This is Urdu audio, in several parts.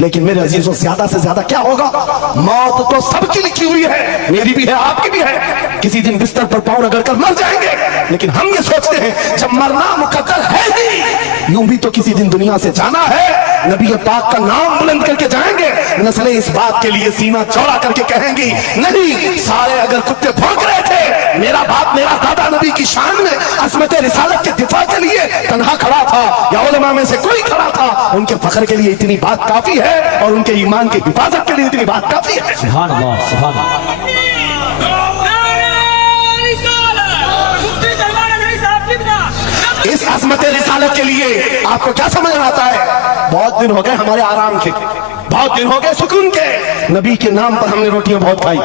لیکن میرے عزیزوں زیادہ سے زیادہ کیا ہوگا؟ موت تو سب کی لکھی ہوئی ہے، میری بھی ہے، آپ کی بھی ہے، کسی دن بستر پر پاؤں رگڑ کر مر جائیں گے، لیکن ہم یہ سوچتے ہیں جب مرنا مقدر ہے ہی، یوں بھی تو کسی دن دنیا سے جانا ہے، نبی پاک کا نام بلند کر کے جائیں گے، نسلیں اس بات کے لیے سینہ چوڑا کر کے کہیں گی نہیں، سارے اگر کتے بھونک رہے تھے، میرا باپ میرا دادا نبی کی شان میں عظمت رسالت کے دفاع کے لیے تنہا کھڑا تھا، یا علماء میں سے کوئی کھڑا تھا، ان کے فخر کے لیے اتنی بات کافی ہے، اور ان کے ایمان کی حفاظت کے لیے اتنی بات کافی ہے۔ سبحان اللہ، سبحان اللہ۔ اس عظمت رسالت کے لیے آپ کو کیا سمجھ آتا ہے؟ بہت دن ہو گئے ہمارے آرام کے، بہت دن ہو گئے سکون کے، نبی کے نام پر ہم نے روٹیاں بہت کھائی،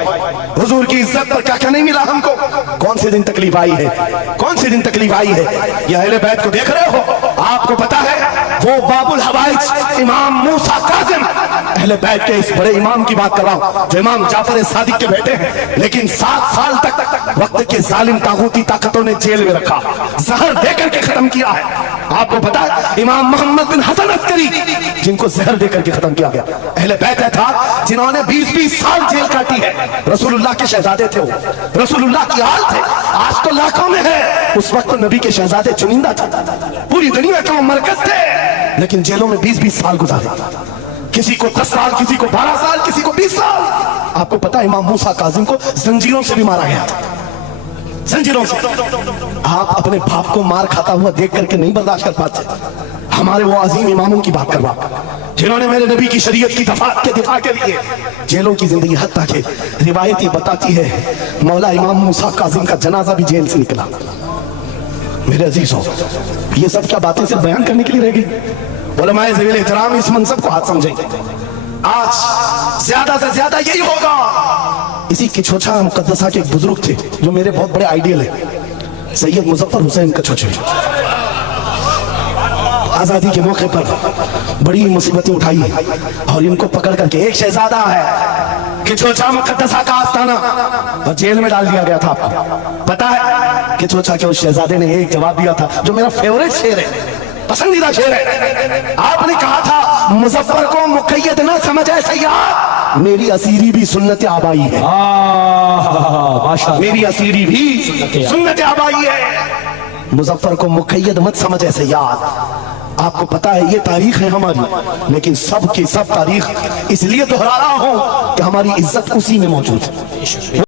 حضور کی عزت پر کیا کیا نہیں ملا ہم کو، کون سے دن تکلیف آئی ہے، کون سے دن تکلیف آئی ہے، یہ اہل بیت کو دیکھ رہے ہو، آپ کو پتا ہے وہ باب الحوائج امام موسیٰ کاظم، اہل بیت کے اس بڑے امام کی بات کر رہا ہوں جو امام جعفر صادق کے بیٹے ہیں، لیکن 7 سال تک وقت کے ظالم طاغوتی طاقتوں نے جیل میں رکھا، زہر دے کر کے ختم کیا ہے۔ آپ کو پتا ہے امام محمد بن حسن عسکری جن کو زہر دے کر کے ختم کیا گیا، اہل بیت تھا جنہوں نے 20 سال جیل کاٹی ہے، رسول اللہ کے شہزادے تھے، وہ رسول اللہ کی آل تھے، آج تو لاکھوں میں ہے، اس وقت تو نبی کے شہزادے چنندہ تھے، پوری دنیا کا وہ مرکز تھے، لیکن جیلوں میں 20 سال گزارے، کسی کو 10 سال، کسی کو 12 سال، کسی کو 20 سال۔ آپ کو پتا ہے امام موسیٰ کاظم کو زنجیروں سے بھی مارا گیا تھا، زنجیروں سے۔ آپ اپنے باپ کو مار کھاتا ہوا دیکھ کر کے نہیں برداشت کر پاتے، ہمارے وہ عظیم اماموں کی بات کر رہا ہوں جنہوں نے میرے نبی کی شریعت کی دفاع کے لیے جیلوں کی زندگی، حتیٰ کہ روایت یہ بتاتی ہے مولا امام موسیٰ کاظم کا جنازہ بھی جیل سے نکلا۔ میرے عزیزوں یہ سب کیا باتیں صرف بیان کرنے کے لیے رہ گئی؟ علماء ذویل احترام اس منصب کو ہاتھ سمجھیں، آج زیادہ سے زیادہ یہی ہوگا۔ اسی کچھوچھا مقدسہ کے ایک بزرگ تھے جو میرے بہت بڑے آئیڈیل ہیں، سید مظفر حسین کچھوچھے، آزادی کے موقع پر بڑی مصیبتیں اٹھائی اور ان کو پکڑ کر کے ایک شہزادہ ہے کچھوچھا مقدسہ کا آستانہ اور جیل میں ڈال دیا گیا تھا۔ آپ کو پتا ہے کچھوچھا کے اس شہزادے نے ایک جواب دیا تھا جو میرا فیورٹ شعر ہے، پسندیدہ شعر ہے۔ آپ نے کہا تھا مظفر کو مقید نہ سمجھے سیاد، میری اسیری بھی سنت آبائی ہے، میری اسیری بھی سنت آبائی ہے، مظفر کو مقید مت سمجھے سیاد۔ آپ کو پتا ہے یہ تاریخ ہے ہماری، لیکن سب کی سب تاریخ اس لیے دہرا رہا ہوں کہ ہماری عزت اسی میں موجود ہے۔